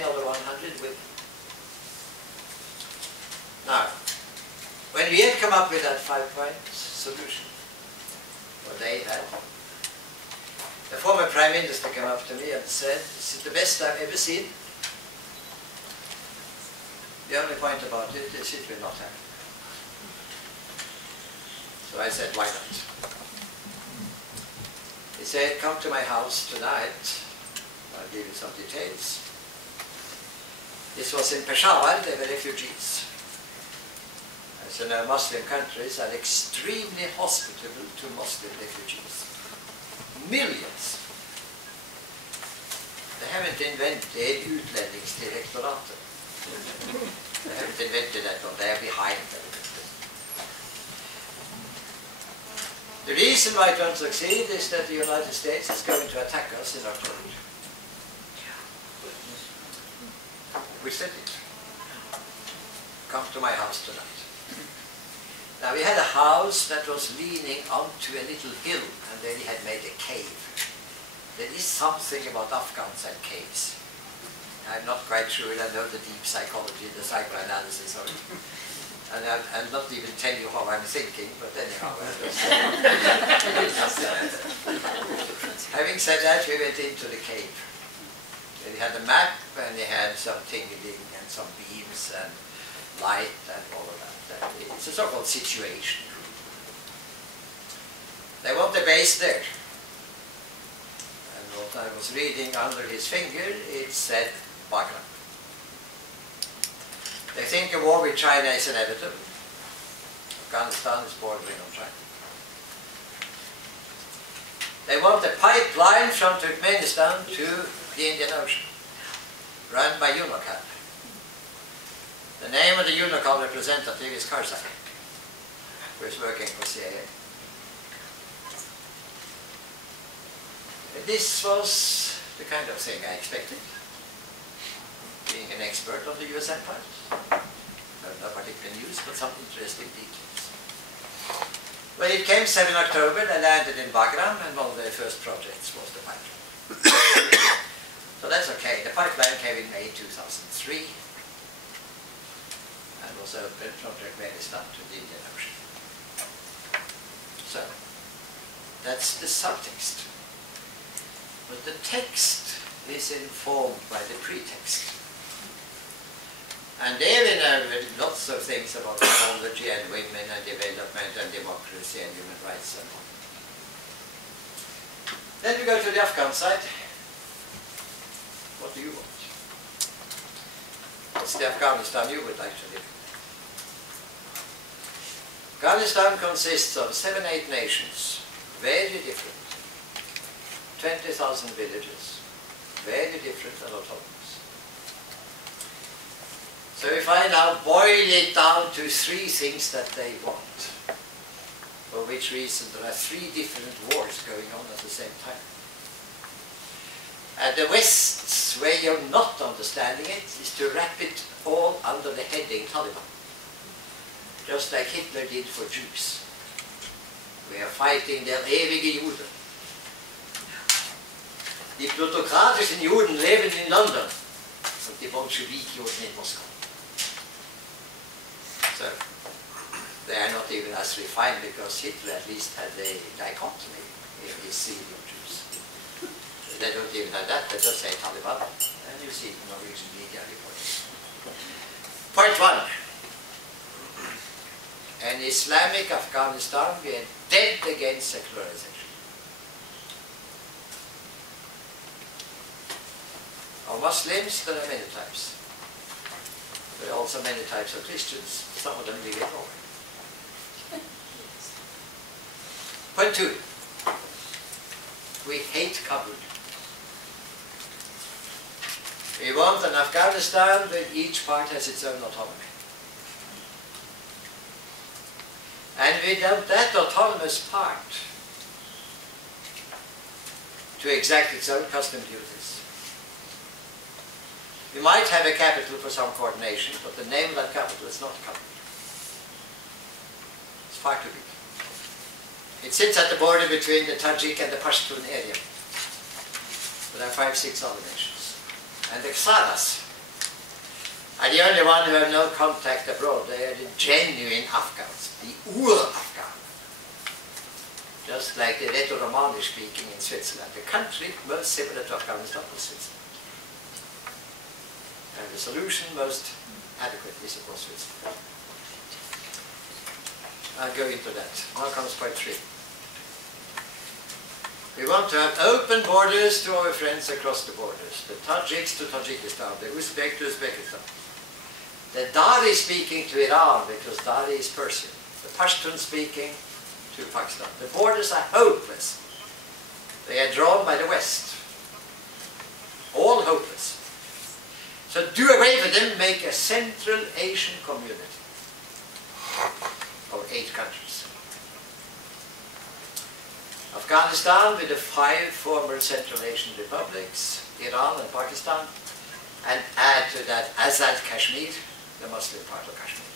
10 over 100 women. Now, when we had come up with that 5-point solution, what they had, the former Prime Minister came up to me and said, "This is the best I've ever seen. The only point about it is it will not happen." So I said, "Why not?" He said, "Come to my house tonight. I'll give you some details." This was in Peshawar. They were refugees. As you know, Muslim countries are extremely hospitable to Muslim refugees. Millions. They haven't invented utlänningsdirektoratet. They haven't invented that one. They are behind them. The reason why it won't succeed is that the United States is going to attack us in October. We said it. Come to my house tonight. Now we had a house that was leaning onto a little hill, and then he had made a cave. There is something about Afghans and caves. I'm not quite sure I know the deep psychology, the psychoanalysis of it. And I'll not even tell you how I'm thinking, but anyhow. Having said that, we went into the cave. And he had a map, and he had some tingling and some beams and light and all of that. It's a so-called situation room. They want a base there. And what I was reading under his finger, it said Bagram. They think a war with China is inevitable. Afghanistan is bordering on China. They want a pipeline from Turkmenistan to the Indian Ocean, run by UNOCAP. The name of the UNOCAP representative is Karzai, who is working for CIA. This was the kind of thing I expected. Being an expert on the US empire. No particular news, but some interesting details. When it came 7 October, they landed in Bagram, and one of their first projects was the pipeline. So that's okay. The pipeline came in May 2003 and was opened from Turkmenistan to the Indian Ocean. So, that's the subtext. But the text is informed by the pretext. And there we know lots of things about technology and women and development and democracy and human rights and all. Then we go to the Afghan side. What do you want? What's the Afghanistan you would like to live in? Afghanistan consists of 7-8 nations, very different. 20,000 villages, very different and autonomous. So if I now boil it down to 3 things that they want, for which reason there are 3 different wars going on at the same time. And the West's way of not understanding it is to wrap it all under the heading Taliban, just like Hitler did for Jews. We are fighting der ewige Juden. Die plutokratischen Juden leben in London und die Bolschewik-Juden in Moscow. So, they are not even as refined because Hitler at least had a dichotomy in his theory of Jews. They don't even have that, they just say Taliban. And you see the Norwegian media reports. Point 1. An Islamic Afghanistan, we are dead against secularization. Of Muslims, there are many types. There are also many types of Christians. Some of them live in Norway. Point 2. We hate Kabul. We want an Afghanistan where each part has its own autonomy. And without that autonomous part to exact its own custom duties. We might have a capital for some coordination, but the name of that capital is not Kabul. It's far too big. It sits at the border between the Tajik and the Pashtun area. There are 5, 6 other nations. And the Xaras And the only one who have no contact abroad, they are the genuine Afghans, the Ur-Afghan. Just like the Reto-Romani speaking in Switzerland. The country most similar to Afghanistan was Switzerland. And the solution most adequate is of course Switzerland. I'll go into that. Now comes point 3. We want to have open borders to our friends across the borders. The Tajiks to Tajikistan, the Uzbek to Uzbekistan. The Dari speaking to Iran, because Dari is Persian. The Pashtun speaking to Pakistan. The borders are hopeless. They are drawn by the West. All hopeless. So do away with them, make a Central Asian community of 8 countries. Afghanistan with the 5 former Central Asian republics, Iran and Pakistan, and add to that Azad Kashmir, the Muslim part of Kashmir,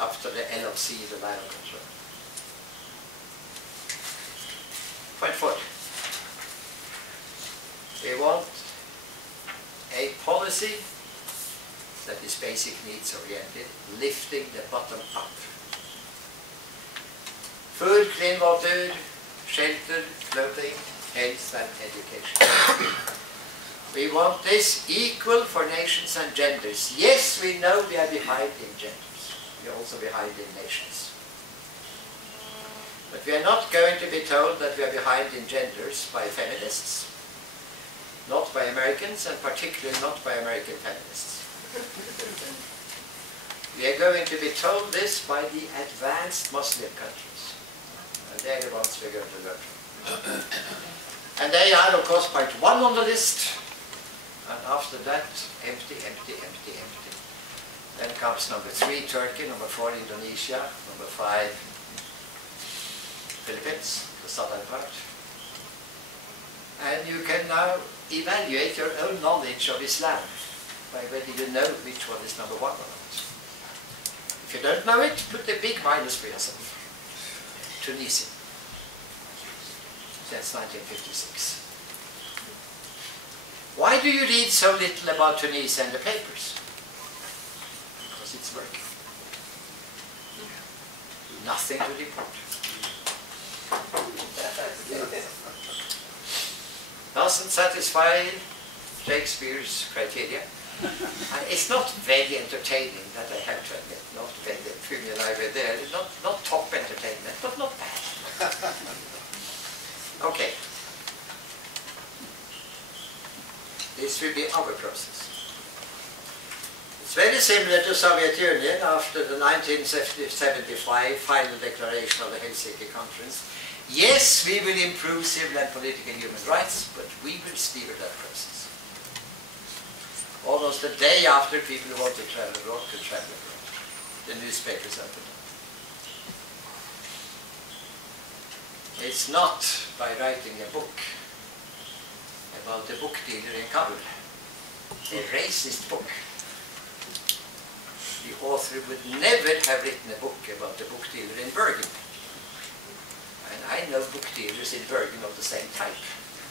after the LOC, the line of control. Point 4. We want a policy that is basic needs oriented, lifting the bottom up. Food, clean water, shelter, clothing, health and education. We want this equal for nations and genders. Yes, we know we are behind in genders. We are also behind in nations. But we are not going to be told that we are behind in genders by feminists, not by Americans, and particularly not by American feminists. We are going to be told this by the advanced Muslim countries. And they're the ones we're going to learn from. And they are, of course, point 1 on the list. And after that, empty, empty, empty, empty. Then comes number 3, Turkey, number 4, Indonesia, number 5, Philippines, the southern part. And you can now evaluate your own knowledge of Islam by whether you know which one is number 1 or not. If you don't know it, put a big minus for yourself. Tunisia, since 1956. Why do you read so little about Tunisia in the papers? Because it's working. Nothing to report. Doesn't satisfy Shakespeare's criteria. And it's not very entertaining, that I have to admit. Not very, Fumi and I were there. Not top entertainment, but not bad. Okay. This will be our process. It's very similar to Soviet Union after the 1975 final declaration of the Helsinki Conference. Yes, we will improve civil and political human rights, but we will steer that process. Almost a day after, people who want to travel abroad could travel abroad. The newspapers opened up. It's not by writing a book about the book dealer in Kabul, a racist book. The author would never have written a book about the book dealer in Bergen. And I know book dealers in Bergen of the same type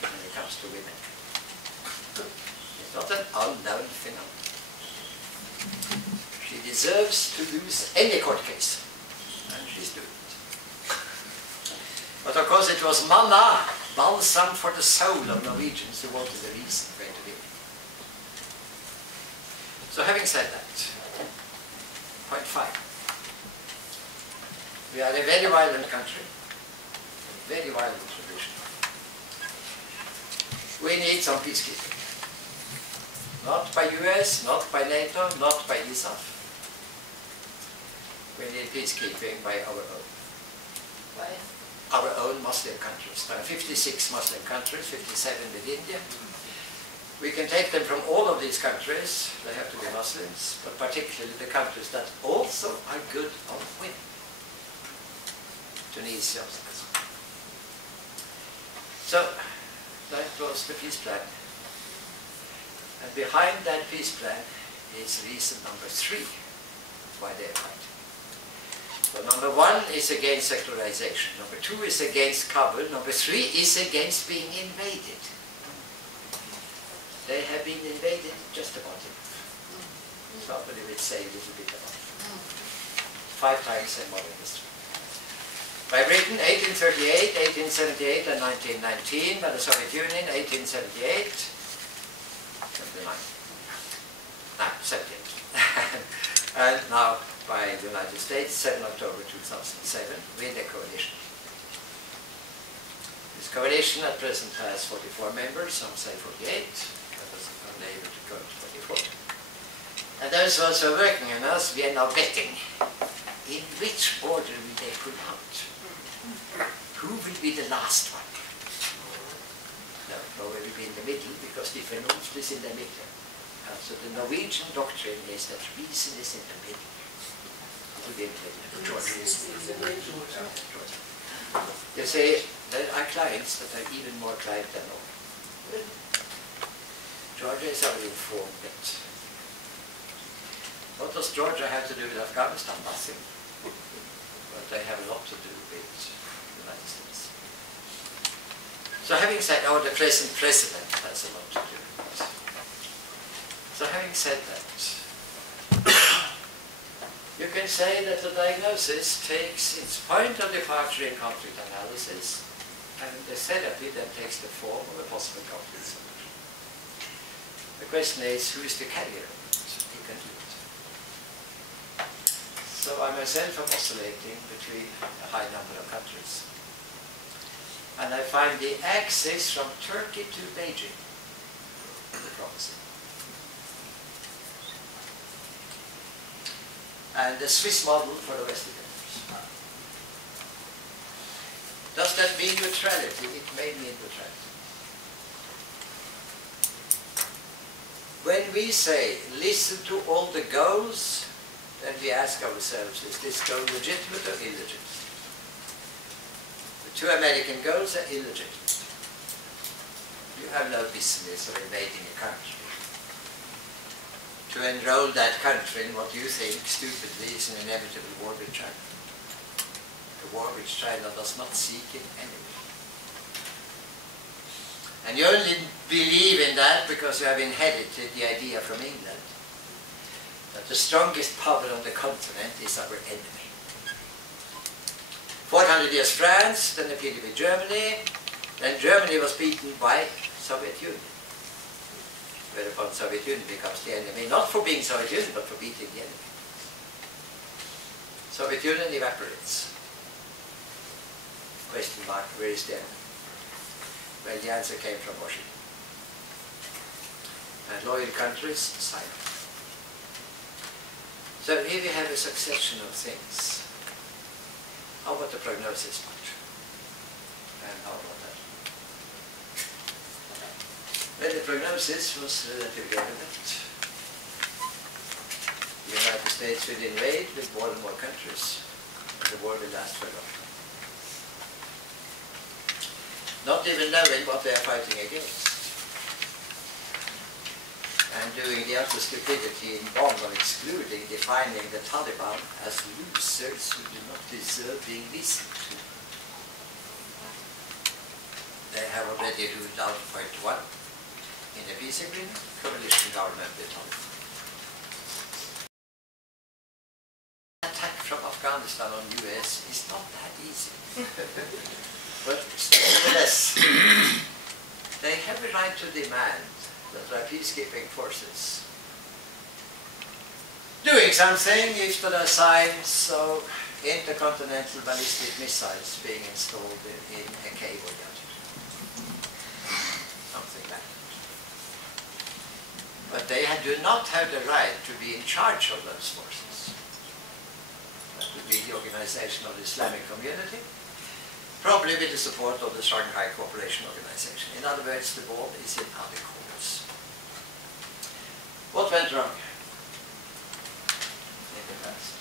when it comes to women. It's not an unknown phenomenon. She deserves to lose any court case, and she's doing it. But of course it was manna, balsam for the soul of Norwegians who wanted a reason for intervening. So having said that, point 5. We are a very violent country, a very violent tradition. We need some peacekeeping. Not by US, not by NATO, not by ISAF. We need peacekeeping by our own. Why? Our own Muslim countries. There are 56 Muslim countries, 57 with India. We can take them from all of these countries, they have to be Muslims, but particularly the countries that also are good on women. Tunisia. So, that was the peace plan. And behind that peace plan is reason number 3 why they are fighting. So number 1 is against secularization, number 2 is against Kabul, number 3 is against being invaded. They have been invaded just about enough. probably will say a little bit about. 5 times in modern history. By Britain, 1838, 1878, and 1919. By the Soviet Union, 1878, 79. No, 78. And now by the United States, 7 October 2007, with a coalition. This coalition at present has 44 members, some say 48, others are unable to go to 44. And those of us who are working on us, we are now betting in which order will they pull out. Who will be the last one? No, Norway will be in the middle, because the Fornuft is in the middle. So the Norwegian doctrine is that reason is in the middle. It will be in the middle. You see, there are clients that are even more client than Norway. Georgia is already informed that. What does Georgia have to do with Afghanistan? Nothing. But they have a lot to do with the United States. So having said, the present president has a lot to do with it. So having said that, you can say that the diagnosis takes its point of departure in conflict analysis, and the therapy then takes the form of a possible conflict solution. The question is, who is the carrier of it? Who can do it? So I myself am oscillating between a high number of countries. And I find the axis from Turkey to Beijing promising. And the Swiss model for the Western countries. Does that mean neutrality? It may mean neutrality. When we say, listen to all the goals, then we ask ourselves, is this goal legitimate or illegitimate? The 2 American goals are illegitimate. You have no business of invading a country. To enroll that country in what you think, stupidly, is an inevitable war with China. A war which China does not seek in any way. And you only believe in that because you have inherited the idea from England that the strongest power on the continent is our enemy. 400 years France, then defeated with Germany, then Germany was beaten by Soviet Union. Whereupon Soviet Union becomes the enemy, not for being Soviet Union, but for beating the enemy. Soviet Union evaporates. Question mark, where is the enemy? Well, the answer came from Washington. And loyal countries, silent. So here we have a succession of things. How about the prognosis part? And how about that? Well, the prognosis was relatively evident. The United States will invade with more and more countries. The war will last for a long time. Not even knowing what they are fighting against. And doing the utter stupidity in bomb of excluding, defining the Taliban as losers who do not deserve being listened to. They have already ruled out point 1. In a peace agreement, coalition government with Taliban. Attack from Afghanistan on US is not that easy. But nevertheless, they have a right to demand that there are peacekeeping forces doing something if there are signs of intercontinental ballistic missiles being installed in a cave or the other. Something like that. But they do not have the right to be in charge of those forces. That would be the Organization of the Islamic Community, probably with the support of the Shanghai Cooperation Organization. In other words, the ball is in other courts. What went wrong in the past?